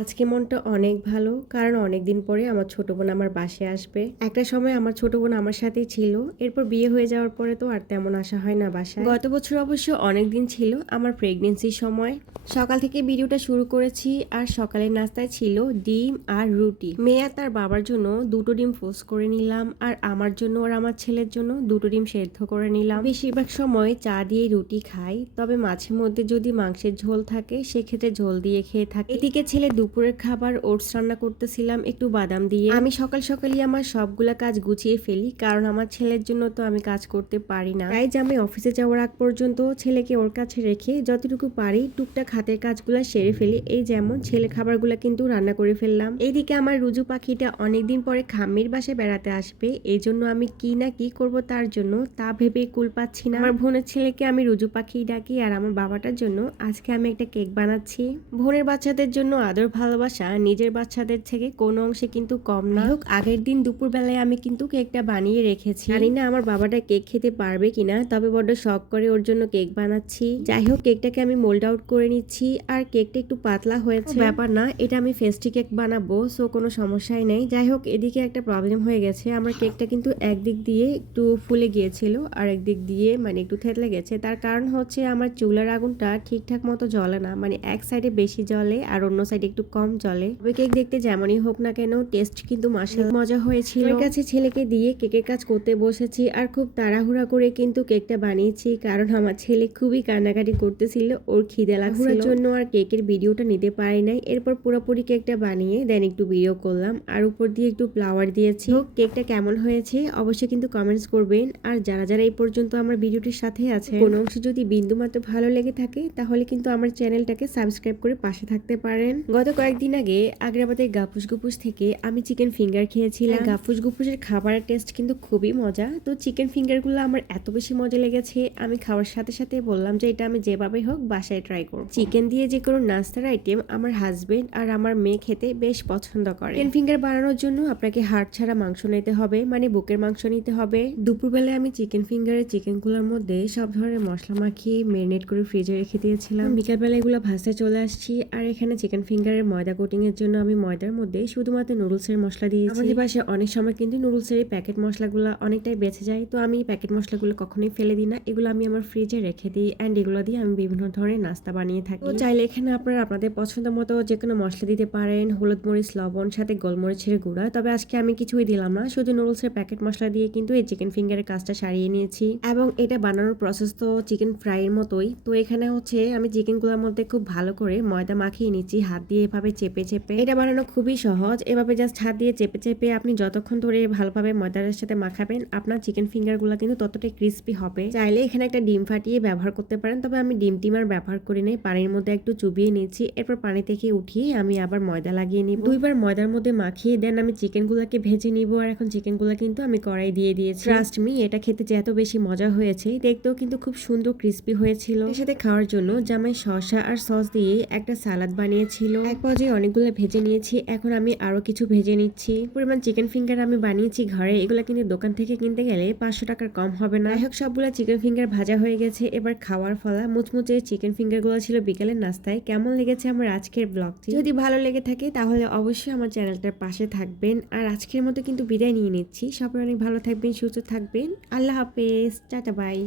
আজকে মনটা অনেক ভালো, কারণ অনেক দিন পরে আমার ছোট বোন আমার বাসে আসবে। একটা সময় আমার ছোট বোন আমার সাথেই ছিল, এরপর বিয়ে হয়ে যাওয়ার পরে তো আর তেমন আসা হয় না বাসায়। গত বছর অবশ্য অনেক দিন ছিল আমার প্রেগনেন্সির সময়। সকাল থেকে ভিডিওটা শুরু করেছি, আর সকালের নাস্তায় ছিল ডিম আর রুটি। মেয়ে আর তার বাবার জন্য দুটো ডিম ফোস করে নিলাম, আর আমার জন্য আর আমার ছেলের জন্য দুটো ডিম সেদ্ধ করে নিলাম। বেশিরভাগ সময় চা দিয়ে রুটি খাই, তবে মাঝে মধ্যে যদি মাংসের ঝোল থাকে, সেক্ষেত্রে ঝোল দিয়ে খেয়ে থাকে। এদিকে ছেলে দুপুরের খাবার, ওটস রান্না করতেছিলাম, একটু বাদাম দিয়ে। আমি সকাল সকালই আমার সবগুলা কাজ গুছিয়ে ফেলি, কারণ আমার ছেলের জন্য তো আমি কাজ করতে পারি না। তাই যে আমি অফিসে যাওয়ার আগ পর্যন্ত ছেলেকে ওর কাছে রেখে যতটুকু পারি টুকটাক হাতের কাজগুলো সেরে ফেলি। এই যেমন ছেলে খাবারগুলো কিন্তু রান্না করে ফেললাম। এইদিকে আমার রুজু পাখিটা অনেকদিন পরে খাম্মির বাসায় বেড়াতে আসবে। এই জন্য আমি কি না কি করব তার জন্য তা ভেবে কুল পাচ্ছি না। আমার বোনের ছেলেকে আমি রুজু পাখি ডাকি আর আমার বাবাটার জন্য আজকে আমি একটা কেক বানাচ্ছি। বোনের বাচ্চাদের জন্য আদর ভালোবাসা নিজের বাচ্চাদের থেকে কোনো অংশে কিন্তু কম না। হোক আগের দিন দুপুর বেলায় আমি কিন্তু কেকটা বানিয়ে রেখেছি। জানি না আমার বাবাটা কেক খেতে পারবে কিনা, তবে বড্ড শখ করে ওর জন্য কেক বানাচ্ছি। যাই হোক কেকটাকে আমি মোল্ড আউট করে নিচ্ছি, আর কেকটা একটু পাতলা হয়েছে। ব্যাপার না, এটা আমি ফেস্টি কেক বানাবো, সো কোনো সমস্যাই নেই। যাই হোক এদিকে একটা প্রবলেম হয়ে গেছে। আমার কেকটা কিন্তু একদিক দিয়ে একটু ফুলে গিয়েছিল আর একদিক দিয়ে মানে একটু থেতলে গেছে। তার কারণ হচ্ছে আমার চুলার আগুনটা ঠিকঠাক মতো জ্বলে না মানে এক সাইডে বেশি জ্বলে আর অন্য সাইডে একটু কম জ্বলে তবে কেক দেখতে যেমনই হোক না কেন টেস্ট কিন্তু মাসাল মজা হয়েছিল। আমার কাছে ছেলেকে দিয়ে কেকের কাজ করতে বসেছি আর খুব তাড়াহুড়া করে কিন্তু কেকটা বানিয়েছি কারণ আমার ছেলে খুবই কান্নাকাটি করতেছিল ওর খিদে লাগছিল। জন্য আর কেকের ভিডিওটা নিতে পারি নাই। এরপর পুরোপুরি কেকটা বানিয়ে দেন একটু ভিডিও করলাম। আর উপর দিয়ে একটু ফ্লাওয়ার দিয়েছি। কেকটা কেমন হয়েছে অবশ্যই কিন্তু কমেন্টস করবেন। আর যারা যারা এই পর্যন্ত আমার ভিডিওটির সাথে আছে কোনো অংশ যদি বিন্দু মাত্র ভালো লেগে থাকে তাহলে কিন্তু আমার চ্যানেলটাকে সাবস্ক্রাইব করে পাশে থাকতে পারেন। গত কয়েকদিন আগে আগ্রাবাদের গাপুস গুপুস থেকে আমি চিকেন ফিঙ্গার খেয়েছিলাম। গাপুস গুপুসের খাবারের টেস্ট কিন্তু খুবই মজা। তো চিকেন ফিঙ্গারগুলো আমার এত বেশি মজা লেগেছে আমি খাওয়ার সাথে সাথে বললাম যে এটা আমি যেভাবে হোক বাসায় ট্রাই করব। চিকেন দিয়ে যে কোনো নাস্তার আইটেম আমার হাজবেন্ড আর আমার মেয়ে খেতে বেশ পছন্দ করে। চিকেন ফিঙ্গার বানানোর জন্য আপনাকে হাড় ছাড়া মাংস নিতে হবে মানে বুকের মাংস নিতে হবে। দুপুরবেলায় আমি চিকেন ফিঙ্গারের চিকেনগুলোর মধ্যে সব ধরনের মশলা মাখিয়ে ম্যারিনেট করে ফ্রিজে রেখে দিয়েছিলাম। বিকালবেলা এগুলো ভাসতে চলে আসছি আর এখানে চিকেন ফিঙ্গারের ময়দা কোটিং এর জন্য আমি ময়দার মধ্যে শুধুমাত্র নুডলসের মশলা দিয়েছি। আমাদের পাশে অনেক সময় কিন্তু নুডলসের এই প্যাকেট মশলাগুলো অনেকটাই বেঁচে যায়। তো আমি প্যাকেট মশলাগুলো কখনোই ফেলে দিই না। এগুলো আমি আমার ফ্রিজে রেখে দিই অ্যান্ড এগুলো দিয়ে আমি বিভিন্ন ধরনের নাস্তা বানিয়ে থাকি। তো চাইলে এখানে আপনারা আপনাদের পছন্দ মতো যে কোনো মশলা দিতে পারেন হলুদ মরিচ লবণ সাথে গোলমরিচের গুঁড়া। তবে আজকে আমি কিছুই দিলাম না শুধু নুডলসের প্যাকেট মশলা দিয়ে কিন্তু এই চিকেন ফিঙ্গারের কাজটা সারিয়ে নিয়েছি। এবং এটা বানানোর প্রসেস তো চিকেন ফ্রাইয়ের মতোই। তো এখানে হচ্ছে আমি চিকেনগুলোর মধ্যে খুব ভালো করে ময়দা মাখিয়ে নিচ্ছি হাত দিয়ে এভাবে চেপে চেপে। এটা বানানো খুবই সহজ। এভাবে জাস্ট হাত দিয়ে চেপে চেপে আপনি যতক্ষণ ধরে ভালোভাবে ময়দার সাথে মাখাবেন, আপনার চিকেন ফিঙ্গারগুলো কিন্তু ততটাই ক্রিস্পি হবে। চাইলে এখানে একটা ডিম ফাটিয়ে ব্যবহার করতে পারেন, তবে আমি ডিম টিম আর ব্যবহার করি নাই। পানির মধ্যে একটু চুবিয়ে নিচ্ছি এরপর পানি থেকে উঠিয়ে আমি আবার ময়দা লাগিয়ে নিব। দুইবার ময়দার মধ্যে মাখিয়ে দেন আমি চিকেনগুলোকে ভেজে নিব, আর এখন চিকেনগুলো কিন্তু আমি কড়াই দিয়ে দিয়েছি। ট্রাস্ট মি এটা খেতে যে এত বেশি মজা হয়েছে, দেখতেও কিন্তু খুব সুন্দর ক্রিস্পি হয়েছিল। এর সাথে খাওয়ার জন্য জামাই শসা আর সস দিয়ে একটা সালাদ বানিয়েছিল। এক পর্যায়ে অনেকগুলো ভেজে নিয়েছি। এখন আমি আরও কিছু ভেজে নিচ্ছি। পরিমাণ চিকেন ফিঙ্গার আমি বানিয়েছি ঘরে। এগুলো কিন্তু দোকান থেকে কিনতে গেলে পাঁচশো টাকার কম হবে না। হোক সবগুলো চিকেন ফিঙ্গার ভাজা হয়ে গেছে। এবার খাওয়ার ফলা মুচমুচে চিকেন ফিঙ্গারগুলো ছিল বিকেলের নাস্তায়। কেমন লেগেছে আমার আজকের ব্লগটি যদি ভালো লেগে থাকে, তাহলে অবশ্যই আমার চ্যানেলটার পাশে থাকবেন। আর আজকের মতো কিন্তু বিদায় নিয়ে নিচ্ছি। সবাই অনেক ভালো থাকবেন, সুস্থ থাকবেন। আল্লাহ হাফেজ। Tata, bye.